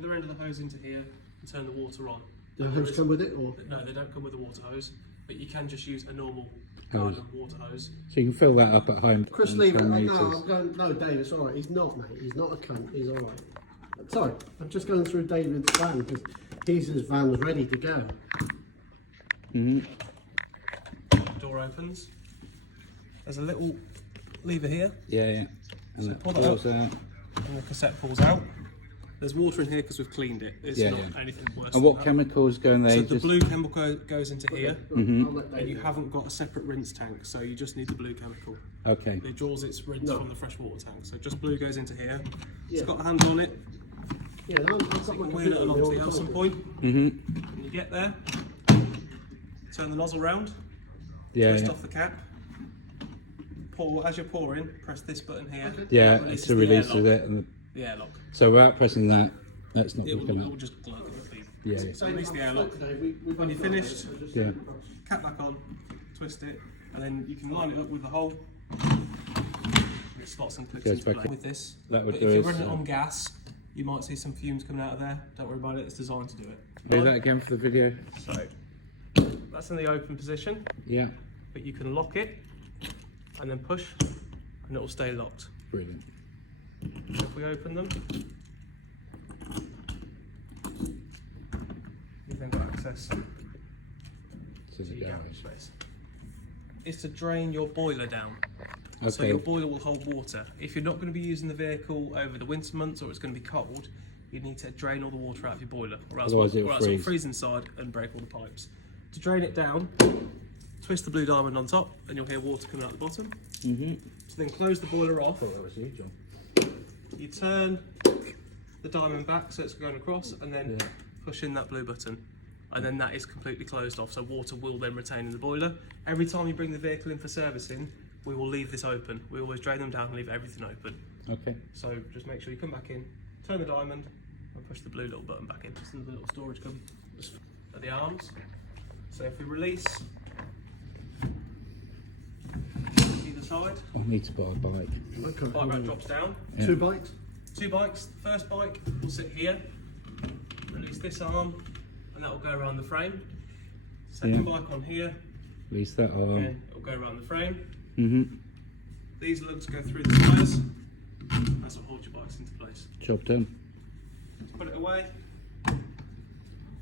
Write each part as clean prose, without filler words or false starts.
the other end of the hose into here and turn the water on. Do the hose come with it, or? No, they don't come with a water hose, but you can just use a normal garden water hose. So you can fill that up at home. Chris, leave it. No, Dave, it's alright. He's not, mate. He's not a cunt. He's alright. Sorry, I'm just going through David's van because his van's ready to go. Door opens. There's a little lever here. Yeah. And So that pull that pulls out, out. and the cassette pulls out. There's water in here because we've cleaned it. It's not anything worse And than what that. chemicals go in there? So the blue chemical goes into here, And and you haven't got a separate rinse tank, so you just need the blue chemical. Okay. It draws its rinse from the freshwater tank, so just blue goes into here. It's got a handle on it, Yeah, I've got so you my can wheel it along to the computer. Elson point. Mhm. When you get there, turn the nozzle round, Yeah. twist off the cap, pour. As you're pouring, press this button here. Yeah. That releases To the release airlock. it. And The airlock. so without pressing that, that's not It picking will up. just glug. It'll be. Yeah. So release the airlock. When you're finished, Yeah. cap back on, twist it, and then you can line it up with the hole. It slots and clicks Goes into back place in. with this. That would But do if you're it, running it so- on gas, you might see some fumes coming out of there. Don't worry about it. It's designed to do it. Do that again for the video. So that's in the open position, Yeah. but you can lock it and then push, and it will stay locked. Brilliant. So if we open them, you've then got access To to the your garage. garage space. It's to drain your boiler down. So Okay. your boiler will hold water. If you're not going to be using the vehicle over the winter months or it's going to be cold, you need to drain all the water out of your boiler, or else, Otherwise it'll it'll freeze. freeze inside and break all the pipes. To drain it down, twist the blue diamond on top and you'll hear water coming out the bottom. Mhm. So then close the boiler off. That was you, John. You turn the diamond back so it's going across, and then push in that blue button, and then that is completely closed off, so water will then retain in the boiler. Every time you bring the vehicle in for servicing, we will leave this open. We always drain them down and leave everything open. Okay. So just make sure you come back in, turn the diamond, and push the blue little button back in. Just another little storage cupboard at the arms. So if we release either side, I need to buy a bike. Okay. bike rack drops down. Yeah. 2 bikes? 2 bikes. The first bike will sit here, release this arm, and that will go around the frame. Second Yeah. bike on here, Release that arm. again, it will go around the frame. Mhm. These lugs go through the tyres. That's what holds your bikes into place. Job done. Put it away.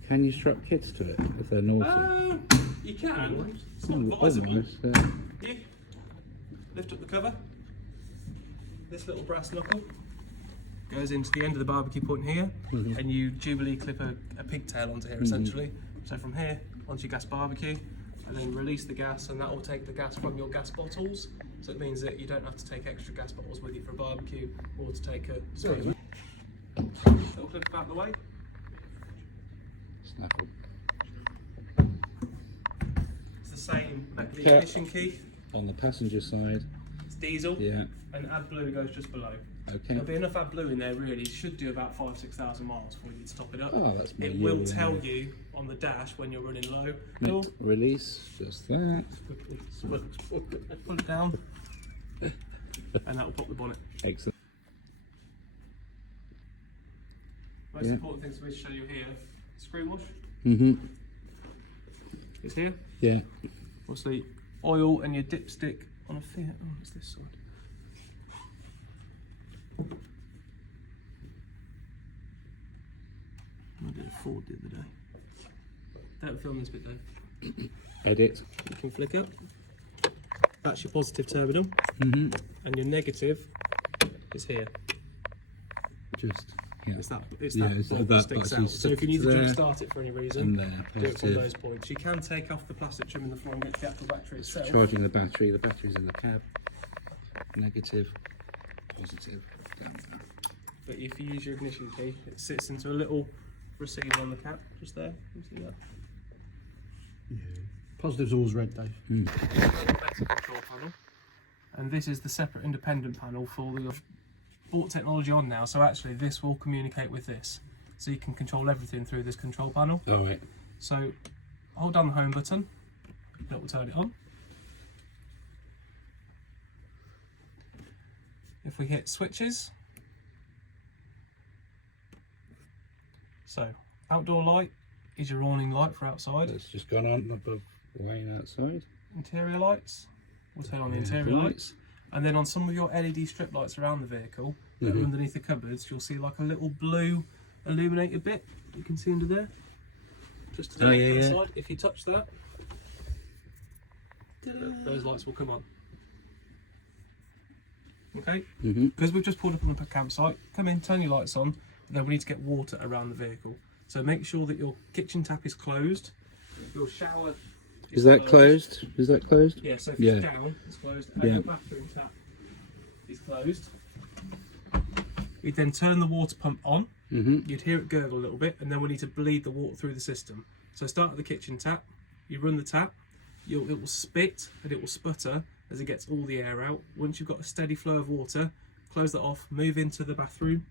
Can you strap kids to it if they're naughty? You can. It's not Oh, advisable. nice. You lift up the cover. This little brass knuckle goes into the end of the barbecue point here, and you jubilee clip a pigtail onto here essentially. So from here onto your gas barbecue, and then release the gas, and that will take the gas from your gas bottles. So it means that you don't have to take extra gas bottles with you for a barbecue or to take a swim. Little clip out the way. Snaffle. It's the same like the Yeah. ignition key. On the passenger side. It's diesel. Yeah. And AdBlue goes just below. Okay. There'll be enough AdBlue in there really. It should do about 5,000–6,000 miles before you need to top it up. Oh, that's It more will you, tell yeah. you on the dash when you're running low. Net release. Just that. Pull it down, and that will pop the bonnet. Excellent. Most Yeah. important thing for me to show you here, screen wash Mhm. is here. Yeah. Obviously, oil and your dipstick on a Fiat. Oh, it's this side. I did a Ford the other day. Don't film this bit though. Edit. You can flick up. That's your positive terminal, Mhm. and your negative is here. Just. Yeah. It's that Yeah, bolt it's that that sticks box you out. So if you stick need to there jump start it for any reason, And there. do it from Positive. those points. You can take off the plastic trim in the floor and get to the actual battery itself. Charging the battery. The battery's in the cab. Negative. Positive. Down there. But if you use your ignition key, it sits into a little receiver on the cap, just there. You see that? Positive's always red, Dave. Better control panel. And this is the separate independent panel for the bought technology on now. So actually, this will communicate with this, so you can control everything through this control panel. Oh, right. So hold down the home button, and it will turn it on. If we hit switches, So outdoor light is your awning light for outside. It's just gone on above the lane outside. Interior lights, we'll turn on the interior lights. And then on some of your LED strip lights around the vehicle, that are underneath the cupboards, you'll see like a little blue illuminated bit you can see under there. Just to the left-hand side. If you touch that, those lights will come on. Okay? Because we've just pulled up on the campsite, come in, turn your lights on, and then we need to get water around the vehicle. So make sure that your kitchen tap is closed, your shower is that closed? Is that closed? Yeah, so if it's down, it's closed, and your bathroom tap is closed. You'd then turn the water pump on, you'd hear it gurgle a little bit, and then we need to bleed the water through the system. So start at the kitchen tap, you run the tap, it will spit and it will sputter as it gets all the air out. Once you've got a steady flow of water, close that off, move into the bathroom,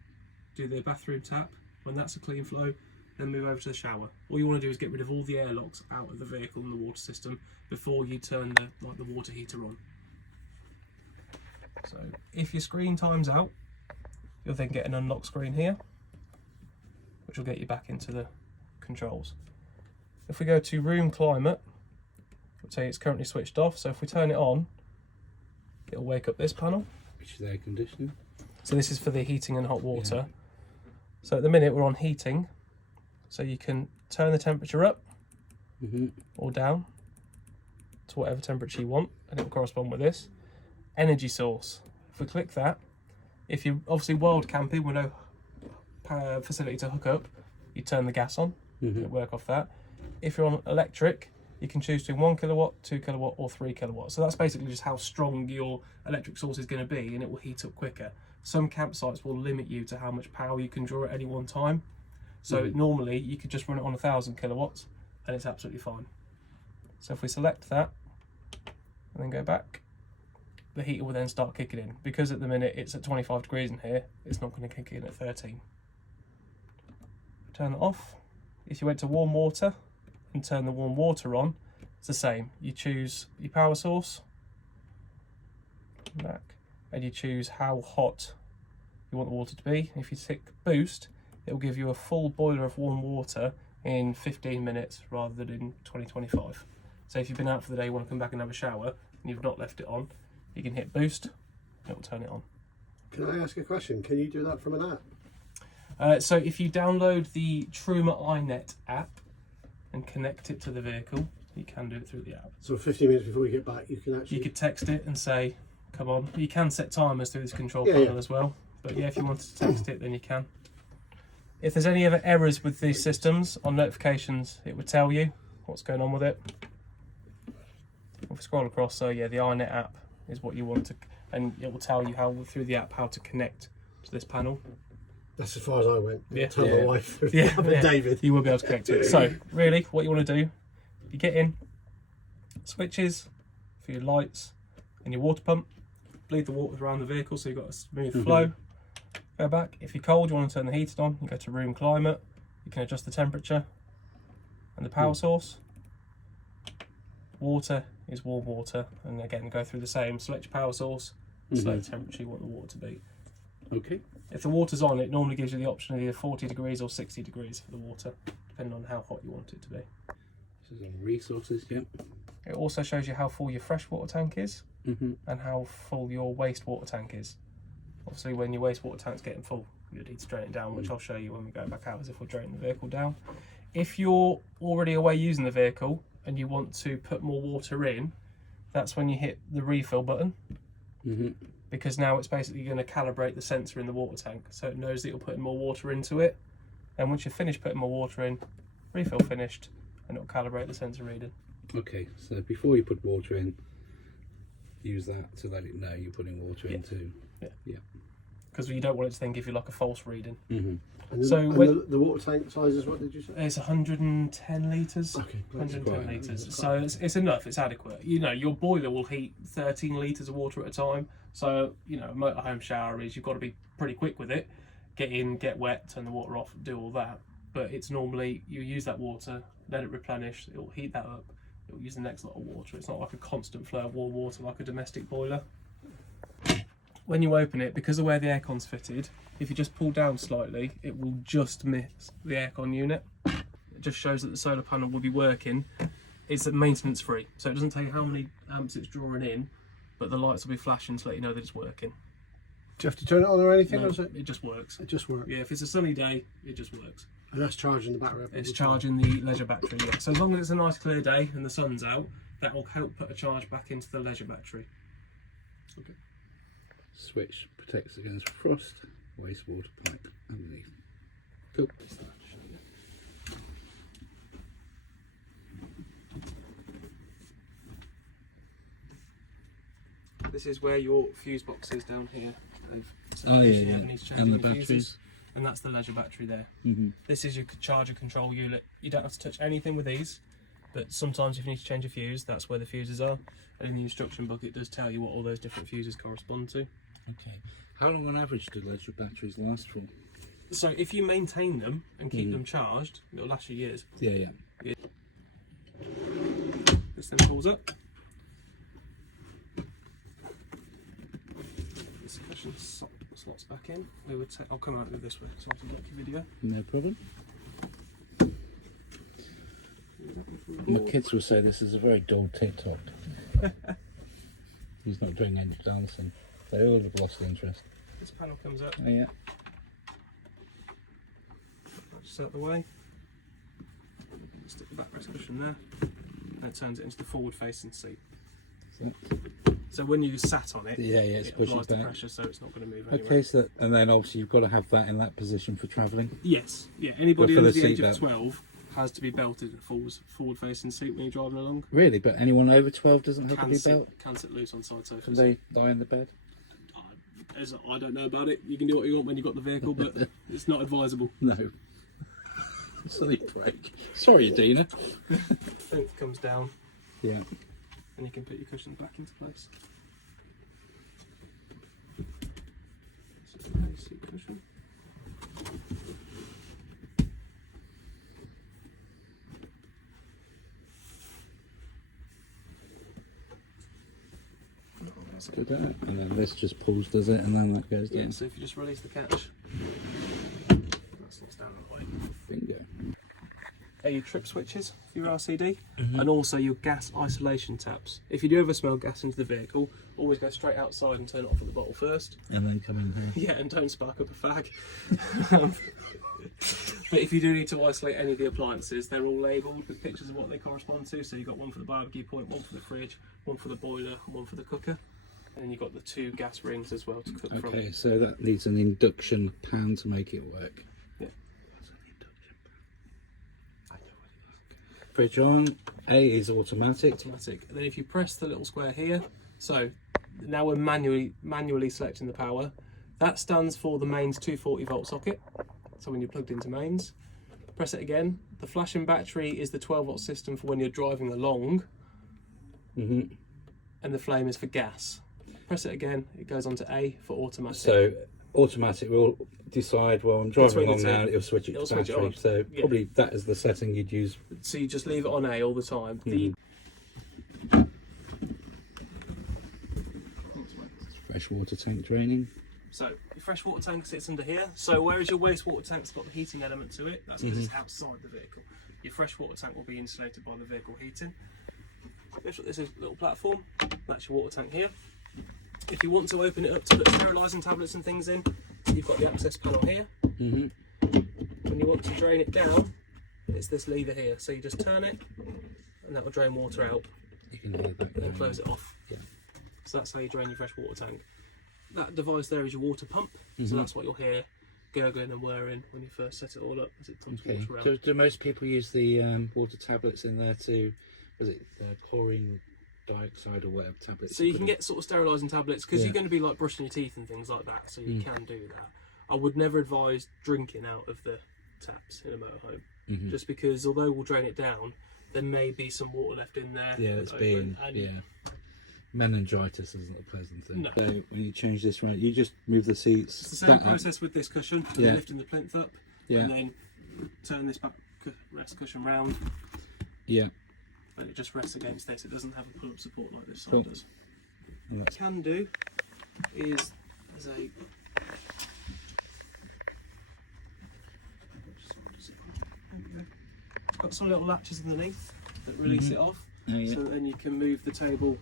do the bathroom tap. When that's a clean flow, then move over to the shower. All you want to do is get rid of all the airlocks out of the vehicle and the water system before you turn the water heater on. So if your screen times out, you'll then get an unlock screen here, which will get you back into the controls. If we go to room climate, it'll tell you it's currently switched off. So if we turn it on, it'll wake up this panel. Which is air conditioning. So this is for the heating and hot water. Yeah. So at the minute we're on heating. So you can turn the temperature up or down to whatever temperature you want, and it will correspond with this. Energy source. If we click that, if you're obviously wild camping with no facility to hook up, you turn the gas on, it'll work off that. If you're on electric, you can choose between 1 kilowatt, 2 kilowatt or 3 kilowatt. So that's basically just how strong your electric source is going to be, and it will heat up quicker. Some campsites will limit you to how much power you can draw at any one time. So normally you could just run it on 1,000 kilowatts and it's absolutely fine. So if we select that and then go back, the heater will then start kicking in. Because at the minute it's at 25 degrees in here, it's not going to kick in at 13. Turn it off. If you went to warm water and turn the warm water on, it's the same. You choose your power source, back, and you choose how hot you want the water to be. If you tick boost, it will give you a full boiler of warm water in 15 minutes rather than in 20-25. So if you've been out for the day, you want to come back and have a shower, and you've not left it on, you can hit boost, and it will turn it on. Can I ask a question? Can you do that from an app? So if you download the Truma iNet app and connect it to the vehicle, you can do it through the app. So 15 minutes before you get back, you can actually... You could text it and say, come on. You can set timers through this control panel as well. But yeah, if you wanted to text it, then you can. If there's any other errors with these systems, on notifications, it would tell you what's going on with it. If we scroll across, so yeah, the iNet app is what you want to, and it will tell you how through the app how to connect to this panel. That's as far as I went. Yeah. Tell my wife. David. You will be able to connect to it. So really, what you want to do, you get in, switches for your lights and your water pump, bleed the water around the vehicle so you've got a smooth flow. Go back. If you're cold, you want to turn the heater on, you go to room climate, you can adjust the temperature and the power source. Water is warm water, and again go through the same, select your power source, select the temperature you want the water to be. Okay. If the water's on, it normally gives you the option of either 40 degrees or 60 degrees for the water, depending on how hot you want it to be. This is on resources, yeah. It also shows you how full your freshwater tank is and how full your wastewater tank is. Obviously, when your wastewater tank's getting full, you need to drain it down, which I'll show you when we go back out, as if we're draining the vehicle down. If you're already away using the vehicle and you want to put more water in, that's when you hit the refill button. Because now it's basically going to calibrate the sensor in the water tank, so it knows that you're putting more water into it. And once you've finished putting more water in, refill finished, and it'll calibrate the sensor reading. Okay, so before you put water in, use that to let it know you're putting water in too. Yeah. Because you don't want it to then give you like a false reading. And so the water tank sizes, what did you say? It's 110 litres. Okay, 110 litres. So it's enough, it's adequate. You know, your boiler will heat 13 litres of water at a time. So, you know, a motorhome shower is, you've got to be pretty quick with it. Get in, get wet, turn the water off, do all that. But it's normally, you use that water, let it replenish, it'll heat that up, it'll use the next lot of water. It's not like a constant flow of warm water like a domestic boiler. when you open it, because of where the aircon's fitted, if you just pull down slightly, it will just miss the aircon unit. It just shows that the solar panel will be working. It's maintenance free, so it doesn't tell you how many amps it's drawing in, but the lights will be flashing to let you know that it's working. Do you have to turn it on or anything? No, or is it? it just works. It just works. Yeah, if it's a sunny day, it just works. And that's charging the battery up. It's charging the leisure battery, yeah. So as long as it's a nice clear day and the sun's out, that will help put a charge back into the leisure battery. Okay. Switch protects against frost, wastewater pipe underneath. Cool. This is where your fuse box is down here. So Oh, in case yeah, you yeah. ever need to change And the any batteries. fuses, and that's the leisure battery there. Mm-hmm. This is your charger control unit. You don't have to touch anything with these, but sometimes if you need to change a fuse, that's where the fuses are. And in the instruction book, it does tell you what all those different fuses correspond to. Okay. How long on average do leisure batteries last for? So if you maintain them and keep them charged, it'll last you years. Yeah. This then pulls up. This cushion slots back in. We would say, I'll come out with this way so I can block your video. No problem. My kids will say this is a very dull TikTok. He's not doing any dancing. They all have lost interest. This panel comes up. Oh yeah. Just out the way. Stick the backrest cushion there. And it turns it into the forward facing seat. So when you sat on it, It's it pushes applies the back. pressure, so it's not going to move anywhere. Okay, so and then obviously you've got to have that in that position for travelling. Yes, yeah. Anybody But for under the the age seat of belt. 12 has to be belted in a forward facing seat when you're driving along. Really, but anyone over 12 doesn't have to be belt. Can sit loose on side Can sofas. they lie in the bed? As I don't know about it. You can do what you want when you've got the vehicle, but it's not advisable. No. Silly break. Sorry, Adina. Then comes down, Yeah. and you can put your cushions back into place. This is a seat cushion. Let's do that. And then this just pulls, does it? And then that goes down. Yeah, so if you just release the catch, that slots down that way. Bingo. Your trip switches for your RCD, and also your gas isolation taps. If you do ever smell gas into the vehicle, always go straight outside and turn it off at the bottle first. And then come in here. Yeah, and don't spark up a fag. But if you do need to isolate any of the appliances, they're all labelled with pictures of what they correspond to. So you've got one for the barbecue point, one for the fridge, one for the boiler, and one for the cooker. And then you've got the 2 gas rings as well to cook from. Okay, so that needs an induction pan to make it work. Yeah. What's an induction pan? I know what it is. Fridge on. A is automatic. Automatic. And then if you press the little square here, so now we're manually selecting the power. That stands for the mains 240 volt socket. So when you're plugged into mains, press it again. The flashing battery is the 12 volt system for when you're driving along, and the flame is for gas. Press it again, it goes on to A for automatic. So automatic will decide, well, I'm driving Between the along two. now, it'll switch it It'll to switch it battery. on. So Yeah. probably that is the setting you'd use. So you just leave it on A all the time. Freshwater tank draining. So your freshwater tank sits under here. So whereas your wastewater tank's got the heating element to it, that's because it's outside the vehicle. Your freshwater tank will be insulated by the vehicle heating. This is a little platform. That's your water tank here. If you want to open it up to put sterilising tablets and things in, you've got the access panel here. When you want to drain it down, it's this lever here. So you just turn it, and that will drain water out. You can hear that. And then close it off. Yeah. So that's how you drain your fresh water tank. That device there is your water pump. So that's what you'll hear gurgling and whirring when you first set it all up as it pumps Okay. water out. Do most people use the water tablets in there to, was it chlorine dioxide or whatever tablets? So you can get sort of sterilising tablets because Yeah. you're going to be like brushing your teeth and things like that. So you can do that. I would never advise drinking out of the taps in a motorhome, just because although we'll drain it down, there may be some water left in there. Yeah, it's that's being, open, and meningitis isn't a pleasant thing. No. So when you change this right, you just move the seats. It's the same process with this cushion. Yeah. You're lifting the plinth up, Yeah. and then turn this back rest cushion round, Yeah. and it just rests against this. It doesn't have a pull-up support like this side Cool. does. And What that's- you can do is There's got some little latches underneath that release it off, Oh, yeah. so then you can move the table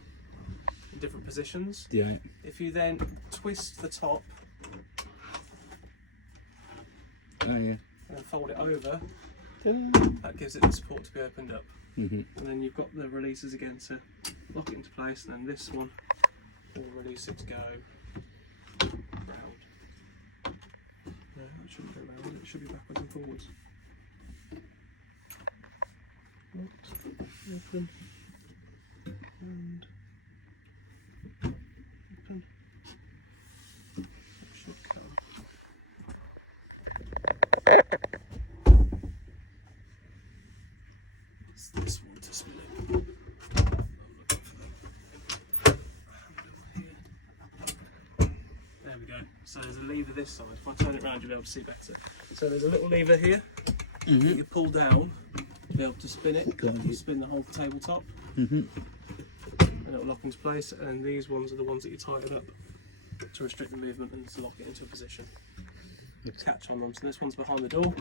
in different positions. Yeah. If you then twist the top Oh yeah. and fold it over, that gives it the support to be opened up. And then you've got the releases again to lock it into place, and then this one will release it to go round. No, that shouldn't go round, it should be backwards and forwards. Open and open. That should come. It's this one to spin it. I'm looking for the handle here. There we go. So there's a lever this side. If I turn it around, you'll be able to see better. So there's a little lever here that you pull down to be able to spin it. You spin the whole tabletop. And it'll lock into place. And then these ones are the ones that you tighten up to restrict the movement and to lock it into a position. Catch on them. So this one's behind the door.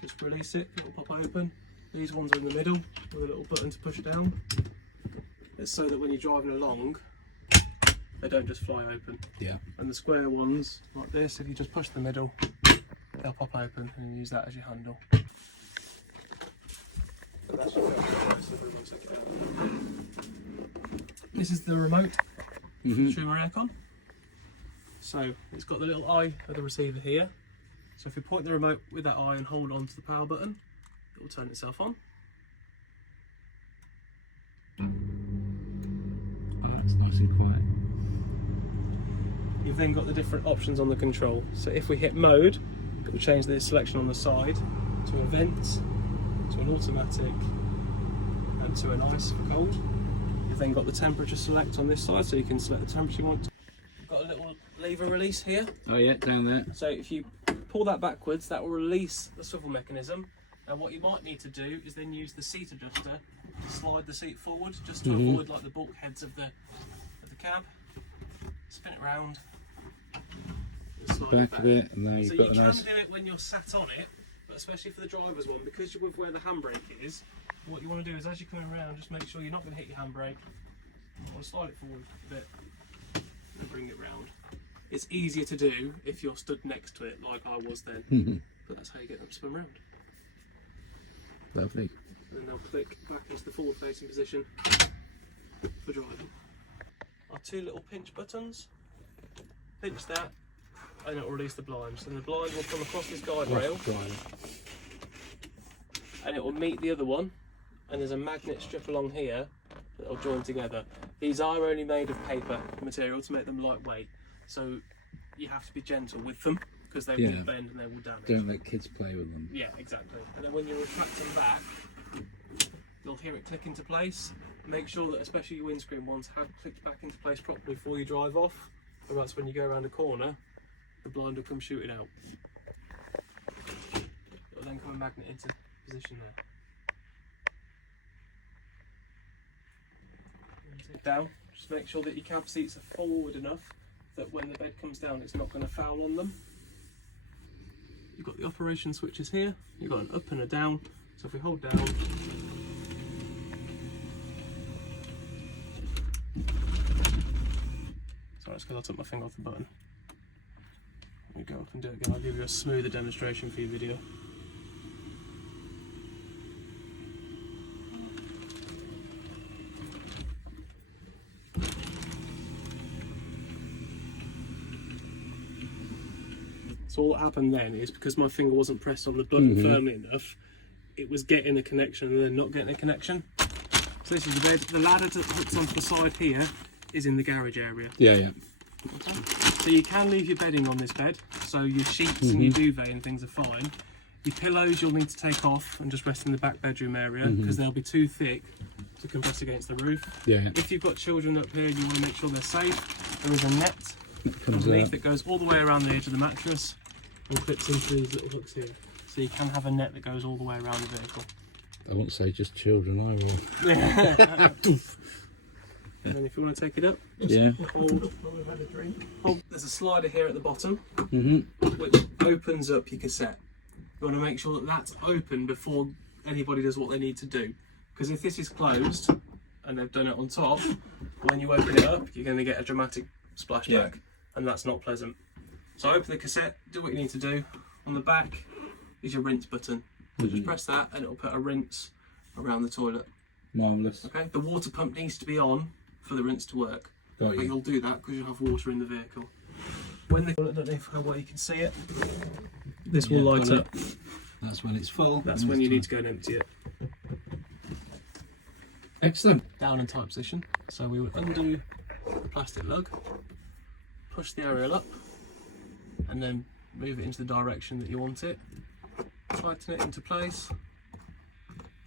Just release it, it'll pop open. These ones are in the middle with a little button to push it down. It's so that when you're driving along, they don't just fly open. Yeah. And the square ones, like this, if you just push the middle, they'll pop open and you use that as your handle. So that's your This is the remote for the trimmer aircon. So it's got the little eye of the receiver here. So if you point the remote with that eye and hold on to the power button, it will turn itself on. Oh, that's nice and quiet. You've then got the different options on the control. So if we hit mode, it will change the selection on the side to a vent, to an automatic, and to an ice for cold. You've then got the temperature select on this side, so you can select the temperature you want. You've got a little lever release here. Oh yeah, down there. So if you pull that backwards, that will release the swivel mechanism. And what you might need to do is then use the seat adjuster to slide the seat forward, just to avoid like the bulkheads of the cab. Spin it round. And slide it Back of it, and now you've so got you a nice. can do it when you're sat on it, but especially for the driver's one, because you're with where the handbrake is, what you want to do is as you're coming around, just make sure you're not going to hit your handbrake. You want to slide it forward a bit and bring it round. It's easier to do if you're stood next to it like I was then, but that's how you get them to spin round. Lovely. And then they'll click back into the forward facing position for driving. Our two little pinch buttons. Pinch that and it will release the blind. So the blind will come across this guide rail and it will meet the other one, and there's a magnet strip along here that will join together. These are only made of paper material to make them lightweight, so you have to be gentle with them because they will bend and they will damage. Don't let kids play with them. Yeah, exactly. And then when you retract them back, you'll hear it click into place. Make sure that especially your windscreen ones have clicked back into place properly before you drive off, or else when you go around a corner, the blind will come shooting out. It'll then come a magnet into position there. Sit down, just make sure that your cab seats are forward enough that when the bed comes down it's not going to foul on them. You've got the operation switches here, you've got an up and a down, so if we hold down, sorry it's because I took my finger off the button. There we go, I can do it again, I'll give you a smoother demonstration for your video. So all that happened then is because my finger wasn't pressed on the button firmly enough, it was getting a connection and then not getting a connection. So this is the bed. The ladder that hooks onto the side here is in the garage area. Yeah, yeah. Okay. So you can leave your bedding on this bed, so your sheets and your duvet and things are fine. Your pillows you'll need to take off and just rest in the back bedroom area because they'll be too thick to compress against the roof. Yeah, yeah. If you've got children up here and you want to make sure they're safe, there is a net Comes underneath out. that goes all the way around the edge of the mattress and clips into these little hooks here. So you can have a net that goes all the way around the vehicle. I won't say just children, I will. And then if you want to take it up, Yeah. hold. We've had a drink. There's a slider here at the bottom, Mm-hmm. which opens up your cassette. You want to make sure that that's open before anybody does what they need to do. Because if this is closed and they've done it on top, when you open it up, you're going to get a dramatic splashback, and that's not pleasant. So open the cassette, do what you need to do. On the back is your rinse button. Just press that and it'll put a rinse around the toilet. Marvellous. Okay, the water pump needs to be on for the rinse to work. Got But you. you'll do that because you'll have water in the vehicle. When I don't know how well you can see it, this will light up. That's when it's full. That's when you need to go and empty it. Excellent. Down in tight position. So we would undo the plastic lug, push the aerial up, and then move it into the direction that you want it. Tighten it into place,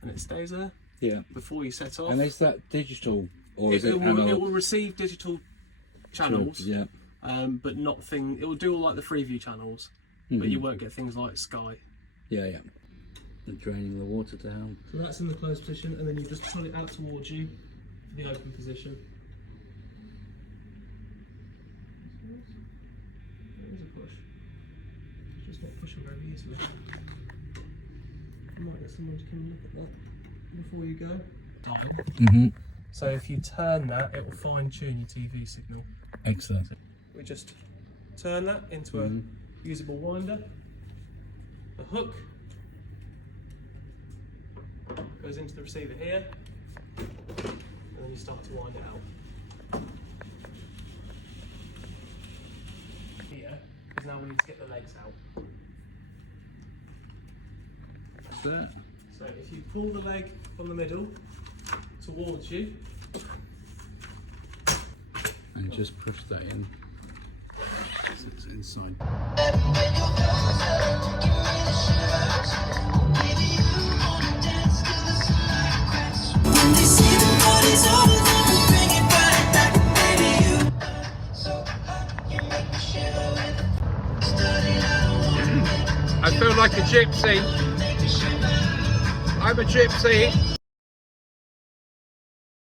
and it stays there Yeah. before you set off. And is that digital or is it It analog? will receive digital channels, Yeah. but not thing. It will do all like the Freeview channels, but you won't get things like Sky. Yeah, yeah. And draining the water down. So that's in the closed position, and then you just pull it out towards you, the open position. There is a push. It's just not pushing very easily. I might get someone to come and look at that before you go. Mm-hmm. So if you turn that, it will fine tune your TV signal. Excellent. We just turn that into a usable winder. The hook goes into the receiver here, and then you start to wind it out. Here, because now we need to get the legs out. That's that. So if you pull the leg from the middle towards you, And just push that in. So it's inside. I feel like a gypsy. I'm a gypsy.